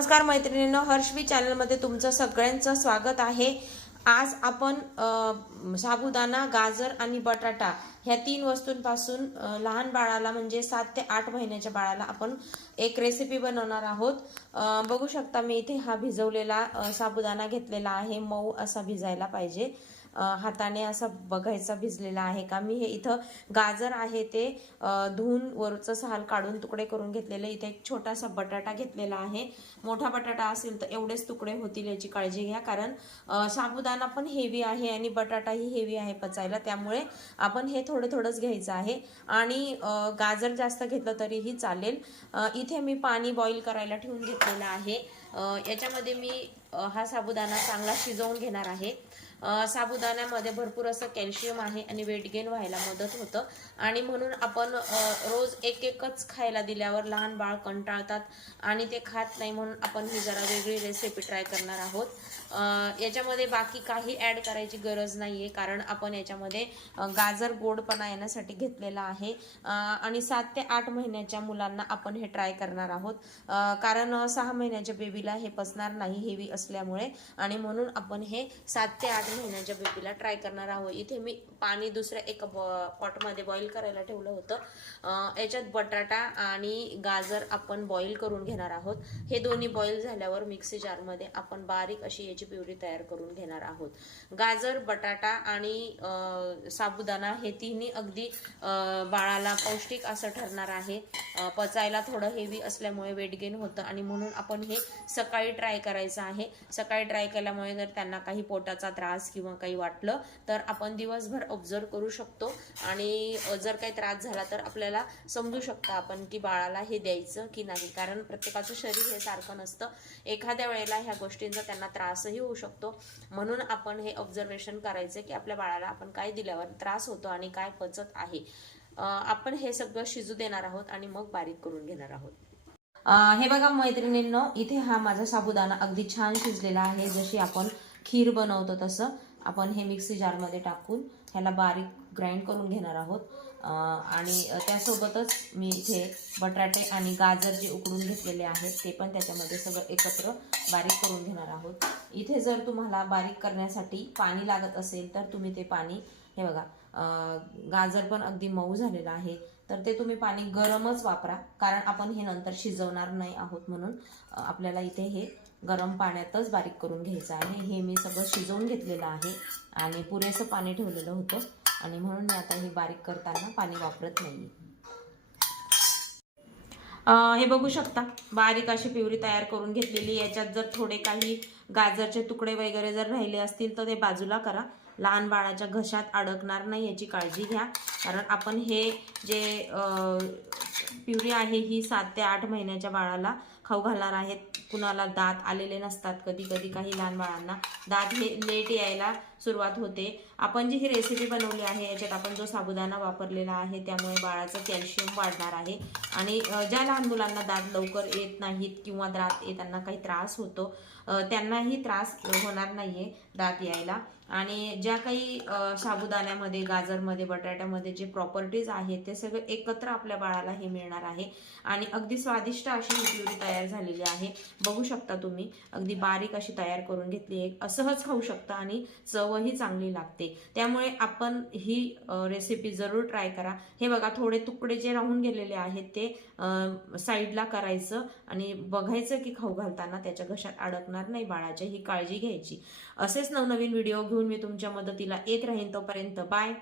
नमस्कार मैत्रिणींनो हर्षवी चॅनलमध्ये तुमचं सगळ्यांचं स्वागत आहे. आज आपण साबुदाणा गाजर आणि बटाटा ह्या तीन वस्तूंपासून लहान बाळाला म्हणजे सात ते आठ महिन्याच्या बाळाला आपण एक रेसिपी बनवणार आहोत. बघू शकता मी इथे हा भिजवलेला साबुदाणा घेतलेला आहे. मऊ असा भिजायला पाहिजे. हाताने असा बघायचा भिजलेला आहे का? मी हे इथं गाजर आहे ते धुऊन धुवून वरचं साल काढून तुकडे करून घेतलेले. इथे एक छोटासा बटाटा घेतलेला आहे. मोठा बटाटा असेल तर एवढेच तुकडे होतील याची काळजी घ्या. कारण साबुदाणा पण हेवी आहे आणि बटाटाही हेवी आहे पचायला. त्यामुळे आपण हे थोडं थोडंच घ्यायचं आहे. आणि गाजर जास्त घेतलं तरीही चालेल. इथे मी पाणी बॉईल करायला ठेवून घेतलेलं आहे. याच्यामध्ये मी हा साबुदाणा चांगला शिजवून घेणार आहे. साबुदाण्यामध्ये भरपूर असं कॅल्शियम आहे आणि वेट गेन व्हायला मदत होतं. आणि म्हणून आपण रोज एक एकच खायला दिल्यावर लहान बाळ कंटाळतात आणि ते खात नाही म्हणून आपण ही जरा वेगळी रेसिपी ट्राय करणार आहोत. याच्यामध्ये बाकी काही ॲड करायची गरज नाही आहे कारण आपण याच्यामध्ये गाजर गोडपणा येण्यासाठी घेतलेला आहे. आणि सात ते आठ महिन्याच्या मुलांना आपण हे ट्राय करणार आहोत. कारण सहा महिन्याच्या बेबीला हे पसणार नाही हेवी असल्यामुळे. आणि म्हणून आपण हे सात ते आठ महिन्याच्या बेबीला ट्राय करणार आहोत. इथे मी पाणी दुसऱ्या एका पॉटमध्ये बॉईल करायला ठेवलं होतं. याच्यात बटाटा आणि गाजर आपण बॉईल करून घेणार आहोत. हे दोन्ही बॉईल झाल्यावर मिक्सी जारमध्ये आपण बारीक अशी याची प्युरी तयार करून घेणार आहोत. गाजर बटाटा आणि साबुदाणा हे तिन्ही अगदी बाळाला पौष्टिक असं ठरणार आहे. पचायला थोडं हेवी असल्यामुळे वेट गेन होतं आणि म्हणून आपण हे सकाळी ट्राय करायचं आहे. सकाळी ट्राय केल्यामुळे जर त्यांना काही पोटाचा त्रास किंवा काही वाटलं तर आपण दिवसभर ऑब्झर्व करू शकतो. आणि जर काही त्रास झाला तर आपल्याला समजू शकता आपण की बाळाला हे द्यायचं की नाही. कारण प्रत्येकाचं शरीर हे सारखं नसतं. एखाद्या वेळेला ह्या गोष्टींचा त्यांना त्रासही होऊ शकतो. म्हणून आपण हे ऑब्झर्वेशन करायचं की आपल्या बाळाला आपण काय दिल्यावर त्रास होतो आणि काय पचत आहे. आपण हे सगळं शिजू देणार आहोत आणि मग बारीक करून घेणार आहोत. हे बघा मैत्रिणींनो इथे हा माझा साबुदाणा अगदी छान शिजलेला आहे. जशी आपण खीर बनवतो तसं. आपण हे मिक्सी जारमध्ये टाकून ह्याला बारीक ग्राइंड करून घेणार आहोत. आणि त्यासोबतच मी इथे बटाटे आणि गाजर जे उकडून घेतलेले आहेत ते पण त्याच्यामध्ये सगळं एकत्र बारीक करून घेणार आहोत. इथे जर तुम्हाला बारीक करण्यासाठी पाणी लागत असेल तर तुम्ही ते पाणी हे बघा गाजर पण अगदी मऊ झालेलं आहे. तर ते तुम्ही पाणी गरमच वापरा कारण आपण हे नंतर शिजवणार नाही आहोत म्हणून आपल्याला इथे हे गरम पाण्यातच बारीक करून घ्यायचं आहे. हे मी सगळं शिजवून घेतलेलं आहे आणि पुरेसं पाणी ठेवलेलं होतं आणि म्हणून मी आता हे बारीक करताना पाणी वापरत नाही हे बघू शकता बारीक अशी पिवरी तयार करून घेतलेली याच्यात जर थोडे काही गाजरचे तुकडे वगैरे जर राहिले असतील तर ते बाजूला करा. लहान बाळाच्या घशात अडकणार नाही याची काळजी घ्या. कारण आपण हे जे पिवळी प्युरी आहे ही सात ते आठ महिन्याच्या बाळाला खाऊ घालणार आहेत. कुणाला दात आलेले नसतात कधी कधी काही लहान बाळांना. दात हे लेट यायला सुरुवात होते. आपण जी ही रेसिपी बनवली आहे याच्यात आपण जो साबुदाणा वापरलेला आहे त्यामुळे बाळाचं कॅल्शियम वाढणार आहे. आणि ज्या लहान मुलांना दात लवकर येत नाहीत किंवा दात येताना काही त्रास होतो त्यांनाही त्रास होणार नाहीये दात यायला. आणि ज्या काही साबुदाण्यामध्ये गाजरमध्ये बटाट्यामध्ये जे प्रॉपर्टीज आहेत ते सगळे एकत्र आपल्या बाळाला हे मिळणार आहे. आणि अगदी स्वादिष्ट अशी ही प्युरी तयार झालेली आहे. बघू शकता तुम्ही अगदी बारीक अशी तयार करून घेतली आहे. सहज खाऊ शकता आणि चव चवही चांगली लागते. त्यामुळे आपण ही रेसिपी जरूर ट्राय करा. हे बघा थोडे तुकडे जे राहून गेलेले आहेत ते साईडला करायचं आणि बघायचं की खाऊ घालताना त्याच्या घशात अडकणार नाही बाळाच्या ही काळजी घ्यायची. असेच नवनवीन व्हिडिओ घेऊन मी तुमच्या मदतीला येत राहीन तोपर्यंत बाय